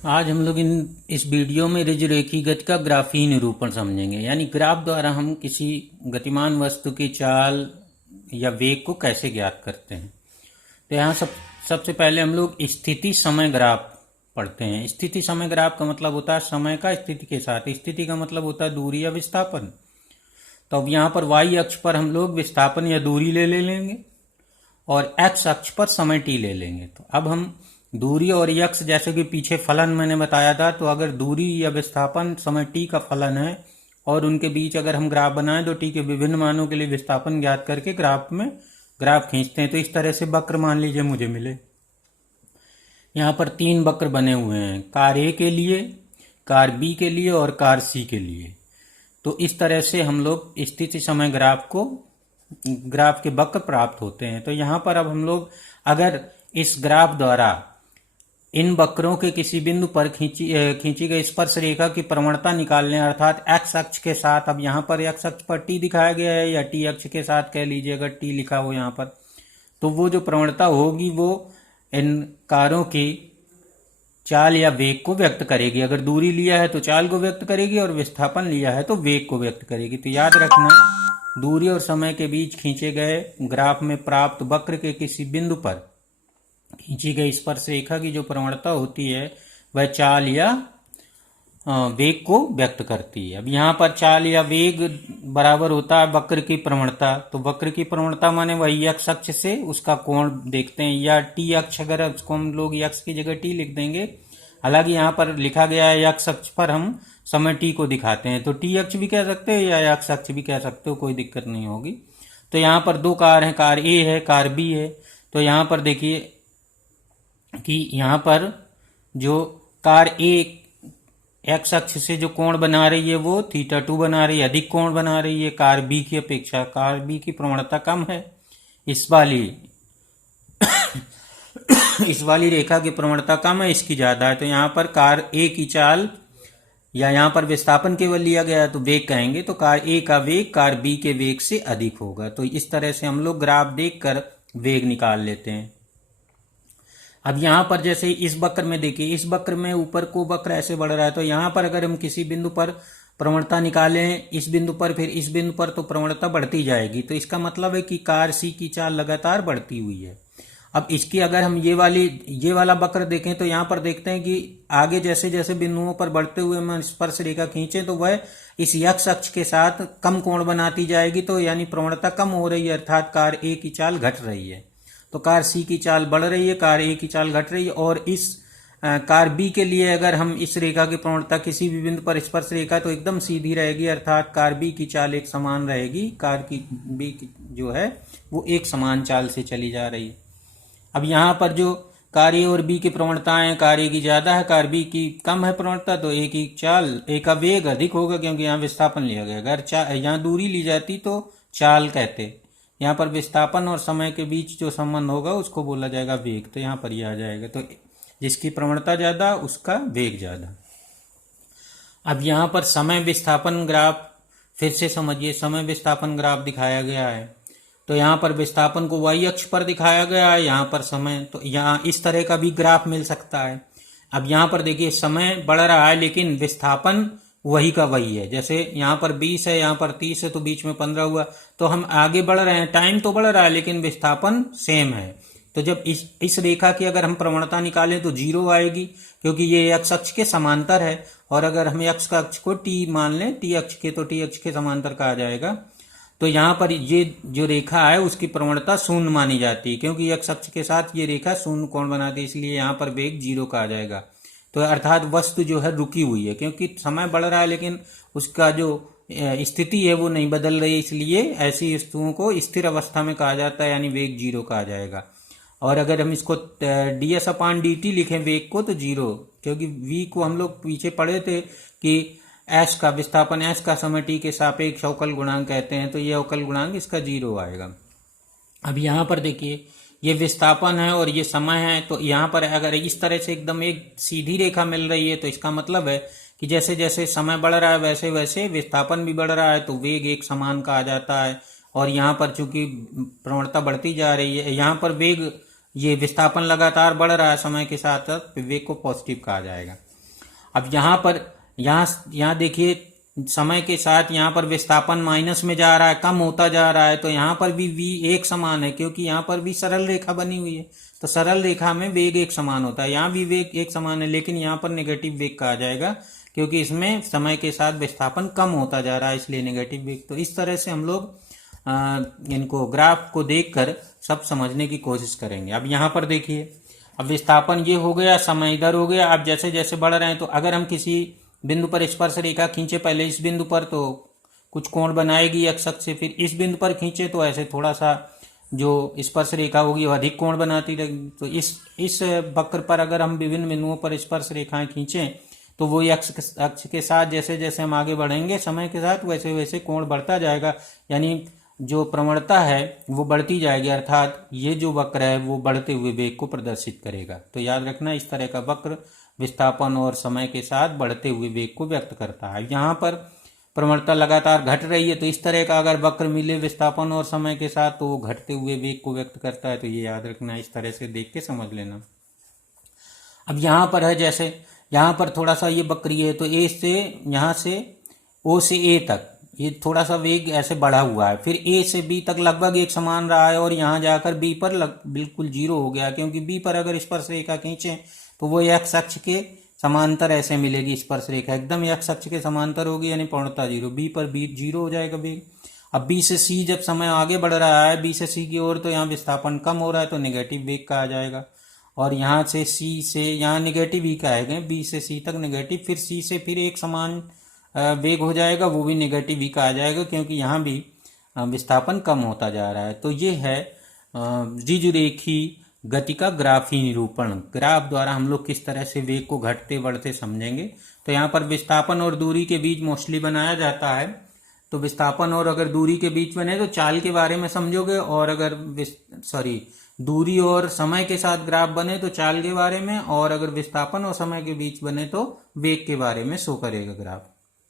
आज हम लोग इस वीडियो में रज्जुरेखी गति का ग्राफीय निरूपण समझेंगे। यानी ग्राफ द्वारा हम किसी गतिमान वस्तु की चाल या वेग को कैसे ज्ञात करते हैं। तो यहाँ सबसे पहले हम लोग स्थिति समय ग्राफ पढ़ते हैं। स्थिति समय ग्राफ का मतलब होता है समय का स्थिति के साथ, स्थिति का मतलब होता है दूरी या विस्थापन। तो अब यहाँ पर y अक्ष पर हम लोग विस्थापन या दूरी ले लेंगे और x अक्ष पर समय t ले लेंगे। तो अब हम दूरी और यक्स, जैसे कि पीछे फलन मैंने बताया था, तो अगर दूरी या विस्थापन समय t का फलन है और उनके बीच अगर हम ग्राफ बनाएं तो t के विभिन्न मानों के लिए विस्थापन ज्ञात करके ग्राफ खींचते हैं। तो इस तरह से वक्र मान लीजिए मुझे मिले। यहाँ पर 3 वक्र बने हुए हैं, कार ए के लिए, कार बी के लिए और कार सी के लिए। तो इस तरह से हम लोग स्थिति समय ग्राफ के वक्र प्राप्त होते हैं। तो यहाँ पर अब हम लोग अगर इस ग्राफ द्वारा इन वक्रों के किसी बिंदु पर खींची गई स्पर्श रेखा की प्रवणता निकालने, अर्थात एक्स अक्ष के साथ, अब यहाँ पर एक्स अक्ष पर टी दिखाया गया है या टी अक्ष के साथ कह लीजिए, अगर टी लिखा हो यहाँ पर, तो वो जो प्रवणता होगी वो इन कारों की चाल या वेग को व्यक्त करेगी। अगर दूरी लिया है तो चाल को व्यक्त करेगी और विस्थापन लिया है तो वेग को व्यक्त करेगी। तो याद रखना, दूरी और समय के बीच खींचे गए ग्राफ में प्राप्त वक्र के किसी बिंदु पर खींची गई स्पर्श रेखा की जो प्रवणता होती है वह चाल या वेग को व्यक्त करती है। अब यहाँ पर चाल या वेग बराबर होता है वक्र की प्रवणता। तो वक्र की प्रवणता माने वही एक्स अक्ष से उसका कोण देखते हैं, या टी अक्ष, अगर उसको हम लोग एक्स की जगह टी लिख देंगे। हालांकि यहाँ पर लिखा गया है एक्स अक्ष पर हम समय टी को दिखाते हैं, तो टी अक्ष भी कह सकते हैं या एक्स अक्ष भी कह सकते हो, कोई दिक्कत नहीं होगी। तो यहाँ पर 2 कार हैं, कार ए है, कार बी है। तो यहाँ पर देखिए कि यहाँ पर जो कार ए एक्स अक्ष से जो कोण बना रही है वो θ2 बना रही है, अधिक कोण बना रही है कार बी की अपेक्षा। कार बी की प्रवणता कम है, इस वाली रेखा की प्रवणता कम है, इसकी ज्यादा है। तो यहाँ पर कार ए की चाल या यहाँ पर विस्थापन केवल लिया गया है तो वेग कहेंगे, तो कार ए का वेग कार बी के वेग से अधिक होगा। तो इस तरह से हम लोग ग्राफ देखकर वेग निकाल लेते हैं। अब यहाँ पर जैसे इस वक्र में देखिए, इस वक्र में ऊपर को वक्र ऐसे बढ़ रहा है, तो यहाँ पर अगर हम किसी बिंदु पर प्रवणता निकालें, इस बिंदु पर फिर इस बिंदु पर, तो प्रवणता बढ़ती जाएगी। तो इसका मतलब है कि कार सी की चाल लगातार बढ़ती हुई है। अब इसकी अगर हम ये वाला वक्र देखें तो यहाँ पर देखते हैं कि आगे जैसे जैसे बिंदुओं पर बढ़ते हुए हम स्पर्श रेखा खींचे तो वह इस यक्ष अक्ष के साथ कम कोण बनाती जाएगी। तो यानी प्रवणता कम हो रही है, अर्थात कार ए की चाल घट रही है। तो कार सी की चाल बढ़ रही है, कार ए की चाल घट रही है। और इस कार बी के लिए अगर हम इस रेखा की प्रवणता किसी भी बिंदु पर स्पर्श रेखा तो एकदम सीधी रहेगी, अर्थात कार बी की चाल एक समान रहेगी, कार की बी की जो है वो एक समान चाल से चली जा रही है। अब यहाँ पर जो कार ए और बी की प्रवणताएं, कार ए की ज्यादा है, कार बी की कम है प्रवणता, तो ए की चाल, ए का वेग अधिक होगा क्योंकि यहाँ विस्थापन लिया गया। अगर यहाँ दूरी ली जाती तो चाल कहते, यहाँ पर विस्थापन और समय के बीच जो संबंध होगा उसको बोला जाएगा वेग। तो यहाँ पर यह आ जाएगा, तो जिसकी प्रवणता ज्यादा उसका वेग ज्यादा। अब यहाँ पर समय विस्थापन ग्राफ फिर से समझिए, समय विस्थापन ग्राफ दिखाया गया है। तो यहाँ पर विस्थापन को y अक्ष पर दिखाया गया है, यहाँ पर समय। तो यहाँ इस तरह का भी ग्राफ मिल सकता है। अब यहाँ पर देखिए समय बढ़ रहा है लेकिन विस्थापन वही का वही है। जैसे यहाँ पर 20 है, यहाँ पर 30 है, तो बीच में 15 हुआ। तो हम आगे बढ़ रहे हैं, टाइम तो बढ़ रहा है लेकिन विस्थापन सेम है। तो जब इस रेखा की अगर हम प्रवणता निकालें तो 0 आएगी क्योंकि ये x अक्ष के समांतर है। और अगर हम x का अक्ष को t मान लें, t अक्ष के, तो t अक्ष के समांतर कहा जाएगा। तो यहाँ पर ये जो रेखा है उसकी प्रवणता 0 मानी जाती है क्योंकि x अक्ष के साथ ये रेखा 0 कोण बनाती है, इसलिए यहाँ पर वेग 0 कहा जाएगा। तो अर्थात वस्तु जो है रुकी हुई है क्योंकि समय बढ़ रहा है लेकिन उसका जो स्थिति है वो नहीं बदल रही, इसलिए ऐसी वस्तुओं को स्थिर अवस्था में कहा जाता है, यानी वेग 0 कहा जाएगा। और अगर हम इसको ds/dt लिखें वेग को, तो 0, क्योंकि v को हम लोग पीछे पढ़े थे कि s का विस्थापन s का समय t के सापेक्ष अवकल गुणांक कहते हैं, तो ये अवकल गुणांक इसका 0 आएगा। अब यहाँ पर देखिए ये विस्थापन है और ये समय है, तो यहाँ पर अगर इस तरह से एकदम एक सीधी रेखा मिल रही है तो इसका मतलब है कि जैसे जैसे समय बढ़ रहा है वैसे वैसे विस्थापन भी बढ़ रहा है, तो वेग एक समान कहा जाता है। और यहाँ पर चूंकि प्रवणता बढ़ती जा रही है, यहाँ पर वेग, ये विस्थापन लगातार बढ़ रहा है समय के साथ, वेग को पॉजिटिव कहा जाएगा। अब यहाँ देखिए समय के साथ यहाँ पर विस्थापन माइनस में जा रहा है, कम होता जा रहा है, तो यहाँ पर भी v एक समान है, क्योंकि यहाँ पर भी सरल रेखा बनी हुई है। तो सरल रेखा में वेग एक समान होता है, यहाँ भी वेग एक समान है, लेकिन यहाँ पर नेगेटिव वेग कहा जाएगा क्योंकि इसमें समय के साथ विस्थापन कम होता जा रहा है, इसलिए नेगेटिव वेग। तो इस तरह से हम लोग इनको ग्राफ को देखकर सब समझने की कोशिश करेंगे। अब यहाँ पर देखिए, अब विस्थापन ये हो गया, समय इधर हो गया। अब जैसे जैसे बढ़ रहे हैं, तो अगर हम किसी बिंदु पर स्पर्श रेखा खींचे, पहले इस बिंदु पर तो कुछ कोण बनाएगी एक्स अक्ष से, फिर इस बिंदु पर खींचे तो ऐसे थोड़ा सा जो स्पर्श रेखा होगी वो अधिक कोण बनाती रहेगी। तो इस वक्र पर अगर हम विभिन्न बिंदुओं पर स्पर्श रेखाएं खींचें तो वो अक्ष के साथ जैसे जैसे हम आगे बढ़ेंगे समय के साथ वैसे वैसे कोण बढ़ता जाएगा, यानी जो प्रवणता है वो बढ़ती जाएगी, अर्थात ये जो वक्र है वो बढ़ते हुए वेग को प्रदर्शित करेगा। तो याद रखना, इस तरह का वक्र विस्थापन और समय के साथ बढ़ते हुए वेग को व्यक्त करता है। यहाँ पर प्रवणता लगातार घट रही है, तो इस तरह का अगर वक्र मिले विस्थापन और समय के साथ तो वो घटते हुए वेग को व्यक्त करता है। तो ये याद रखना, इस तरह से देख के समझ लेना। अब यहाँ पर है, जैसे यहाँ पर थोड़ा सा ये वक्री है, तो ए से यहाँ से ओ से ए तक ये थोड़ा सा वेग ऐसे बढ़ा हुआ है, फिर ए से बी तक लगभग एक समान रहा है, और यहाँ जाकर बी पर बिल्कुल जीरो हो गया, क्योंकि बी पर अगर स्पर्श रेखा खींचे तो वो एक्स अक्ष के समांतर ऐसे मिलेगी। स्पर्श रेखा एकदम एक्स अक्ष के समांतर होगी, यानी पूर्णतः जीरो। बी पर बी जीरो हो जाएगा वेग। अब बी से सी जब समय आगे बढ़ रहा है, बी से सी की ओर, तो यहाँ विस्थापन कम हो रहा है, तो नेगेटिव वेग कहा जाएगा। और यहाँ से सी से यहाँ नेगेटिव ही कहेंगे, बी से सी तक नेगेटिव, फिर सी से फिर एक समान वेग हो जाएगा, वो भी नेगेटिव ही कहा जाएगा, क्योंकि यहाँ भी विस्थापन कम होता जा रहा है। तो ये है ऋजुरेखी गति का ग्राफी निरूपण। ग्राफ द्वारा हम लोग किस तरह से वेग को घटते बढ़ते समझेंगे। तो यहाँ पर विस्थापन और दूरी के बीच मोस्टली बनाया जाता है। तो विस्थापन और अगर दूरी के बीच बने तो चाल के बारे में समझोगे, और अगर दूरी और समय के साथ ग्राफ बने तो चाल के बारे में, और अगर विस्थापन और समय के बीच बने तो वेग के बारे में शो करेगा ग्राफ।